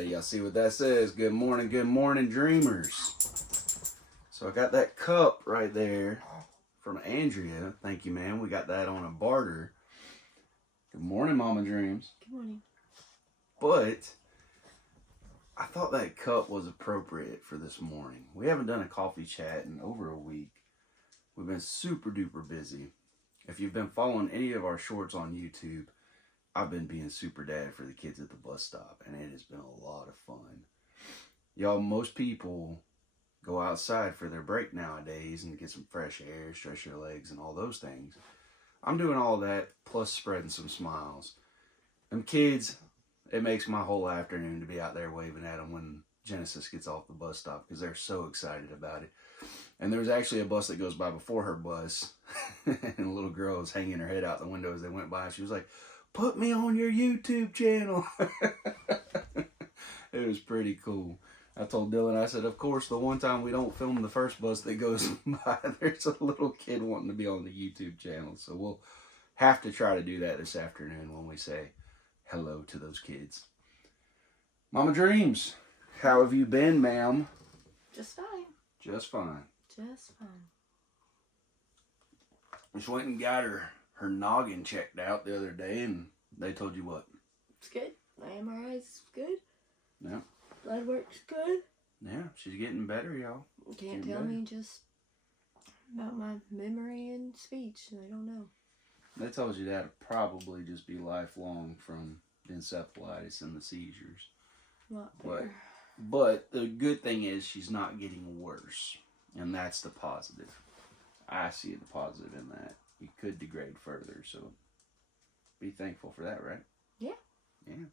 Hey, y'all see what that says? Good morning, dreamers. So I got that cup right there from Andrea. Thank you, man. We got that on a barter. Good morning, Mama Dreams. Good morning. But I thought that cup was appropriate for this morning. We haven't done a coffee chat in over a week. We've been super duper busy. If you've been following any of our shorts on YouTube, I've been being super dad for the kids at the bus stop, and it has been a lot of fun. Y'all, most people go outside for their break nowadays and get some fresh air, stretch their legs, and all those things. I'm doing all that, plus spreading some smiles. Them kids, it makes my whole afternoon to be out there waving at them when Genesis gets off the bus stop, because they're so excited about it. And there's actually a bus that goes by before her bus, and a little girl was hanging her head out the window as they went by. She was like, "Put me on your YouTube channel." It was pretty cool. I told Dylan, I said, of course, the one time we don't film the first bus that goes by, there's a little kid wanting to be on the YouTube channel. So we'll have to try to do that this afternoon when we say hello to those kids. Mama Dreams, how have you been, ma'am? Just fine. Just fine. Just fine. Just went and got her noggin checked out the other day, and they told you what? It's good. My MRI's good. Yeah. Blood work's good. Yeah, she's getting better, y'all. Can't tell me just about my memory and speech. I don't know. They told you that'd probably just be lifelong from the encephalitis and the seizures. A lot better. But the good thing is she's not getting worse, and that's the positive. I see the positive in that. You could degrade further, so be thankful for that, right? Yeah. Yeah.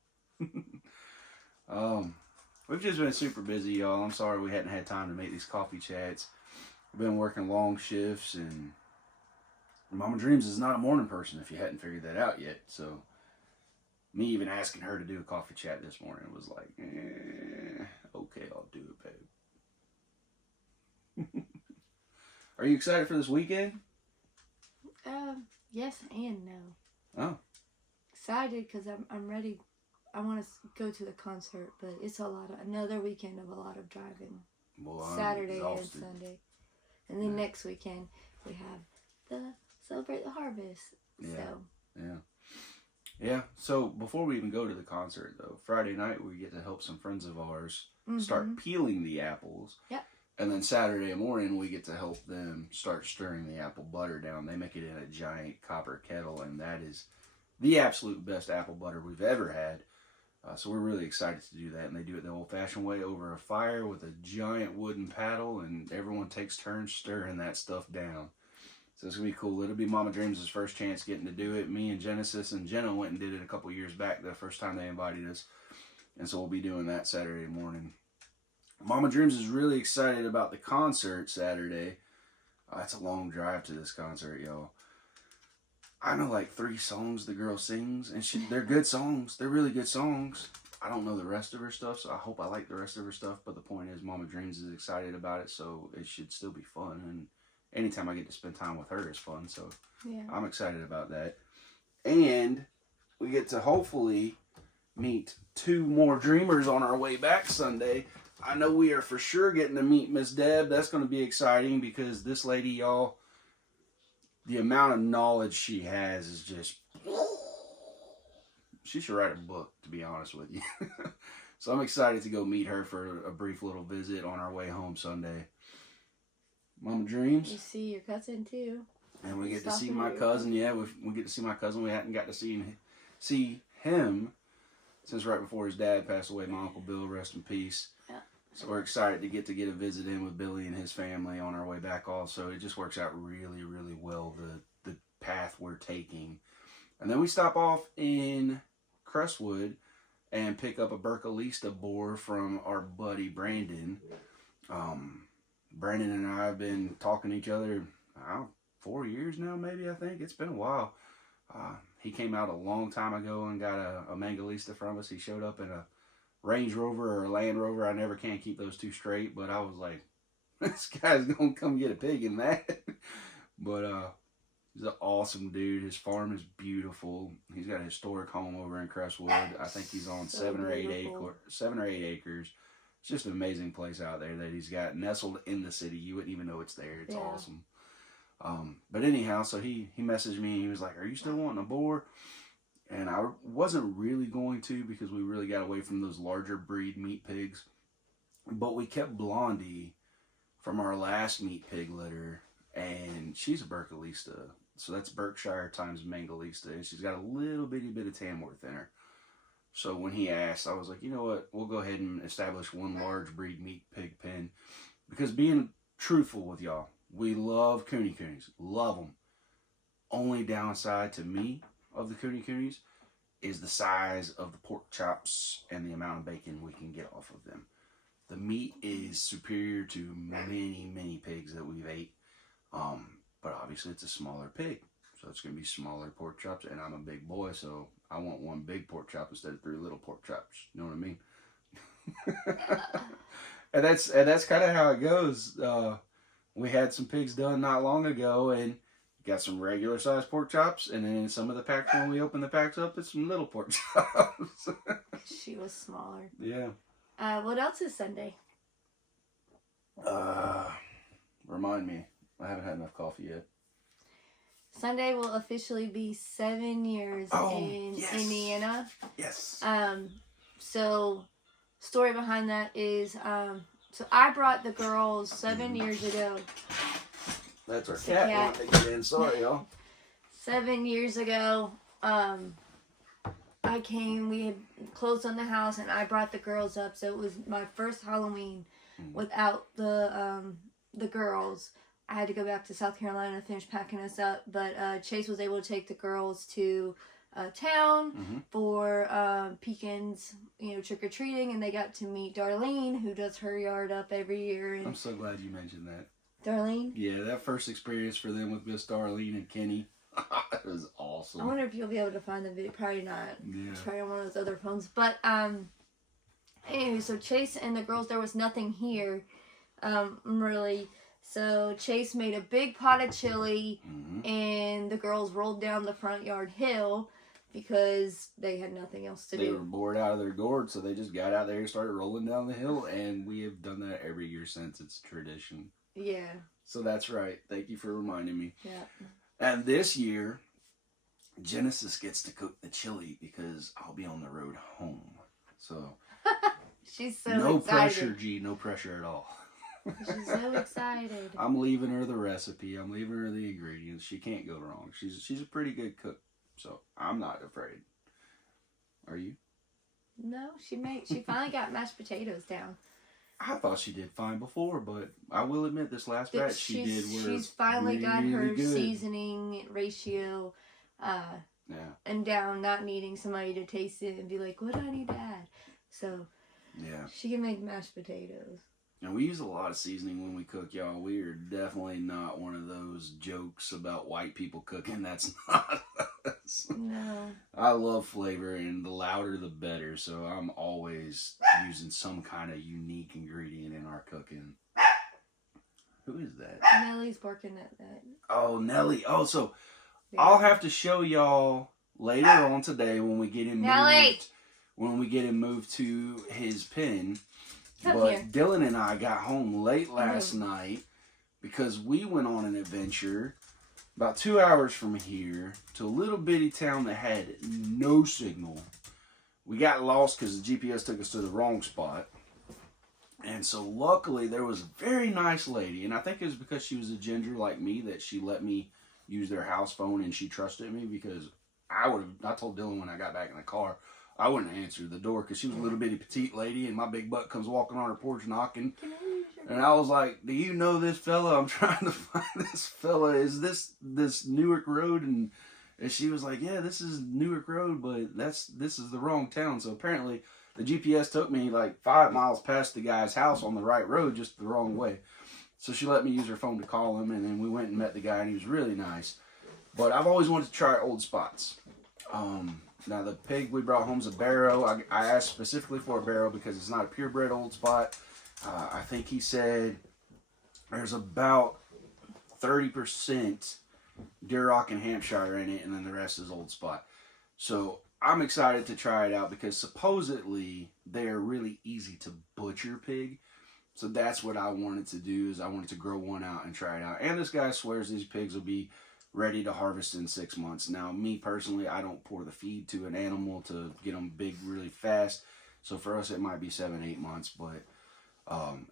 We've just been super busy, y'all. I'm sorry we hadn't had time to make these coffee chats. We've been working long shifts, and Mama Dreams is not a morning person if you hadn't figured that out yet. So me even asking her to do a coffee chat this morning was like, okay, I'll do it, babe. Are you excited for this weekend? Yes and no. Oh. Excited because I'm ready. I want to go to the concert, but it's another weekend of a lot of driving. Well, Saturday and Sunday. And then next weekend we have the Celebrate the Harvest. Yeah. Yeah. So before we even go to the concert, though, Friday night we get to help some friends of ours start peeling the apples. Yep. And then Saturday morning we get to help them start stirring the apple butter down. They make it in a giant copper kettle, and that is the absolute best apple butter we've ever had. So we're really excited to do that, and they do it the old-fashioned way over a fire with a giant wooden paddle, and everyone takes turns stirring that stuff down. So it's going to be cool. It'll be Mama Dreams' first chance getting to do it. Me and Genesis and Jenna went and did it a couple years back, the first time they invited us. And so we'll be doing that Saturday morning. Mama Dreams is really excited about the concert Saturday. It's a long drive to this concert, y'all. I know like 3 songs the girl sings, and they're good songs. They're really good songs. I don't know the rest of her stuff, so I hope I like the rest of her stuff. But the point is, Mama Dreams is excited about it, so it should still be fun. And anytime I get to spend time with her is fun, so yeah. I'm excited about that. And we get to hopefully meet 2 more dreamers on our way back Sunday. I know we are for sure getting to meet Miss Deb. That's going to be exciting because this lady, y'all, the amount of knowledge she has is just... She should write a book, to be honest with you. So I'm excited to go meet her for a brief little visit on our way home Sunday. Mama Dreams. You see your cousin, too. And we get to see my cousin. Yeah, we get to see my cousin. We hadn't got to see him since right before his dad passed away. My Uncle Bill, rest in peace. Yeah. So we're excited to get a visit in with Billy and his family on our way back also. It just works out really, really well, the path we're taking. And then we stop off in Crestwood and pick up a Berkalista boar from our buddy Brandon. Brandon and I have been talking to each other 4 years now, maybe, I think. It's been a while. He came out a long time ago and got a Mangalista from us. He showed up in a Range Rover or a Land Rover. I never can keep those 2 straight, but I was like, this guy's going to come get a pig in that. But He's an awesome dude. His farm is beautiful. He's got a historic home over in Crestwood. I think he's on So 7 or 8 acres. It's just an amazing place out there that he's got nestled in the city. You wouldn't even know it's there. It's Yeah. awesome. But anyhow, so he messaged me. He was like, "Are you still wanting a boar?" And I wasn't really going to, because we really got away from those larger breed meat pigs. But we kept Blondie from our last meat pig litter, and she's a Berkelista. So that's Berkshire times Mangalista, and she's got a little bitty bit of Tamworth in her. So when he asked, I was like, you know what, we'll go ahead and establish one large breed meat pig pen. Because being truthful with y'all, we love Cooney Coonies. Love them. Only downside to me of the Cooney Coonies is the size of the pork chops and the amount of bacon we can get off of them. The meat is superior to many, many pigs that we've ate. But obviously it's a smaller pig. So it's going to be smaller pork chops. And I'm a big boy, so I want one big pork chop instead of 3 little pork chops. You know what I mean? and that's kind of how it goes. We had some pigs done not long ago, and got some regular sized pork chops. And then in some of the packs, when we open the packs up, it's some little pork chops. She was smaller. Yeah. What else is Sunday? Remind me. I haven't had enough coffee yet. Sunday will officially be 7 years in yes. Indiana. Yes. So story behind that is, so I brought the girls 7 years ago. That's our It's a cat. cat. Wanting to get in. Sorry, y'all. 7 years ago, I came, we had closed on the house, and I brought the girls up. So it was my first Halloween without the girls. I had to go back to South Carolina to finish packing us up, but Chase was able to take the girls to town for Pekin's, trick-or-treating, and they got to meet Darlene, who does her yard up every year. And I'm so glad you mentioned that. Darlene? Yeah, that first experience for them with Miss Darlene and Kenny, it was awesome. I wonder if you'll be able to find the video. Probably not. Yeah. It's probably on one of those other phones. But, anyway, so Chase and the girls, there was nothing here, really. So Chase made a big pot of chili, and the girls rolled down the front yard hill because they had nothing else to do. They were bored out of their gourd, so they just got out there and started rolling down the hill, and we have done that every year since. It's a tradition. Yeah. So that's right. Thank you for reminding me. Yeah. And this year, Genesis gets to cook the chili because I'll be on the road home. So She's so no excited. pressure, G. No pressure at all. She's so excited. I'm leaving her the recipe. I'm leaving her the ingredients. She can't go wrong. She's a pretty good cook, so I'm not afraid. Are you? No, she finally got mashed potatoes down. I thought she did fine before, but I will admit this last batch she did were She's finally got her really good. seasoning ratio and down, not needing somebody to taste it and be like, what do I need to add? So yeah, she can make mashed potatoes. And we use a lot of seasoning when we cook, y'all. We are definitely not one of those jokes about white people cooking. That's not us. No. I love flavor, and the louder the better. So I'm always using some kind of unique ingredient in our cooking. Who is that? Nellie's barking at that. Oh, Nelly. Oh, so Yeah. I'll have to show y'all later on today when we get him Nelly! moved. When we get him moved to his pen. Come But here. Dylan and I got home late last night because we went on an adventure about 2 hours from here to a little bitty town that had no signal. We got lost because the GPS took us to the wrong spot. And so luckily there was a very nice lady, and I think it was because she was a ginger like me that she let me use their house phone, and she trusted me, because I told Dylan when I got back in the car, I wouldn't answer the door because she was a little bitty petite lady, and my big butt comes walking on her porch knocking. And I was like, do you know this fella? I'm trying to find this fella. Is this Newark Road? And she was like, yeah, this is Newark Road, but this is the wrong town. So apparently the GPS took me like 5 miles past the guy's house on the right road, just the wrong way. So she let me use her phone to call him, and then we went and met the guy, and he was really nice. But I've always wanted to try old spots. Now, the pig we brought home is a barrow. I asked specifically for a barrow because it's not a purebred old spot. I think he said there's about 30% Duroc and Hampshire in it, and then the rest is Old Spot. So I'm excited to try it out because supposedly they're really easy to butcher pig. So that's what I wanted to do, is I wanted to grow one out and try it out. And this guy swears these pigs will be ready to harvest in 6 months. Now, me personally, I don't pour the feed to an animal to get them big really fast. So for us, it might be 7-8 months, but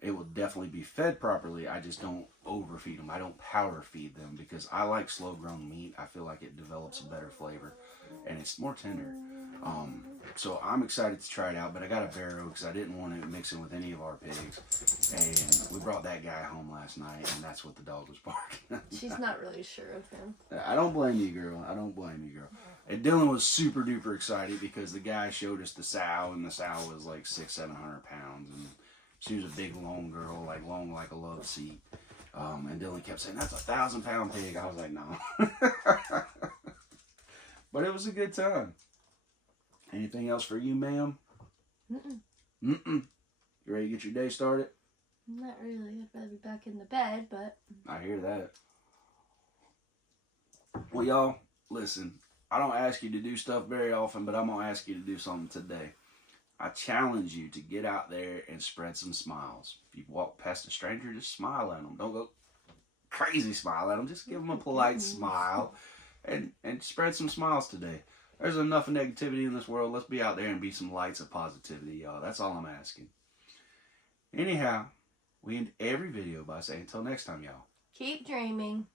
it will definitely be fed properly. I just don't overfeed them. I don't powder feed them because I like slow grown meat. I feel like it develops a better flavor and it's more tender. So I'm excited to try it out, but I got a barrow because I didn't want to mix it with any of our pigs. And we brought that guy home last night, and that's what the dog was barking. She's not really sure of him. I don't blame you, girl. I don't blame you, girl. And Dylan was super duper excited because the guy showed us the sow, and the sow was like 600-700 pounds, and she was a big long girl, like long like a love seat. And Dylan kept saying, "That's a 1,000-pound pig." I was like, "No." But it was a good time. Anything else for you, ma'am? You ready to get your day started? Not really. I'd rather be back in the bed, but... I hear that. Well, y'all, listen. I don't ask you to do stuff very often, but I'm going to ask you to do something today. I challenge you to get out there and spread some smiles. If you walk past a stranger, just smile at them. Don't go crazy smile at them. Just give them a polite smile and spread some smiles today. There's enough negativity in this world. Let's be out there and be some lights of positivity, y'all. That's all I'm asking. Anyhow, we end every video by saying, until next time, y'all. Keep dreaming.